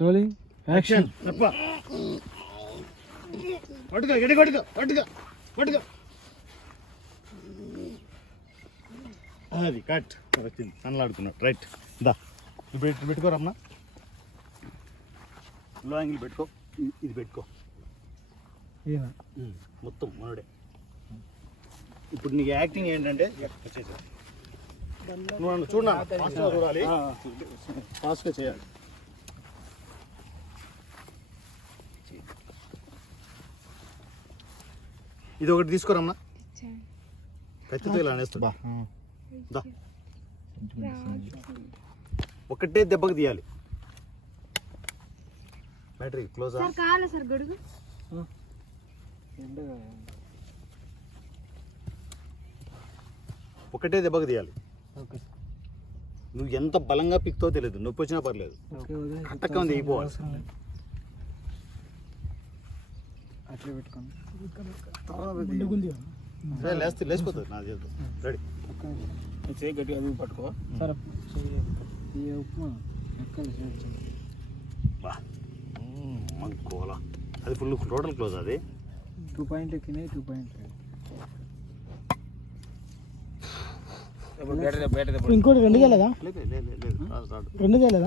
Rolling action పట్టుకో గడి పట్టుకో పట్టుకో పట్టుకో. అది కట్. వచ్చింది. అన్నలాడుకున్నాడు రైట్. దా. ఇప్పుడు ఇటు పెట్టుకోరమ్మా లో యాంగిల్ పెట్టుకో. ఇది పెట్టుకో. మొత్తం మనడే. ఇప్పుడు నీకు యాక్టింగ్ ఏంటంటే చూడాలి. ఫాస్ట్గా చేయాలి. ఇది ఒకటి తీసుకురమ్మా కత్తితో ఇలా అనేస్తా దా. ఒకటే దెబ్బకి తీయాలి. బ్యాటరీ క్లోజ్ సార్ కావాలా సార్ గొడుగు? ఒకటే దెబ్బకి తీయాలి. ఓకే. నువ్వు ఎంత బలంగా పిక్తో తెలియదు. నొప్పి వచ్చినా పర్లేదు. ఓకే వదిలే. అట్లే పెట్టుకోండి సరే లేస్తే లేచిపోతుంది నా చేతితో రెడీ చేయి గట్టిగా అది పట్టుకో. సరే ఈ ఉప్మా బా. కోల అది ఫుల్ టోటల్ క్లోజ్ అది. టూ పాయింట్ ఎక్కినాయి టూ పాయింట్ ఇంకోటి రెండు గేలేదా లేదు లేదు లేదు రాదు రాదు రెండు గేలేదా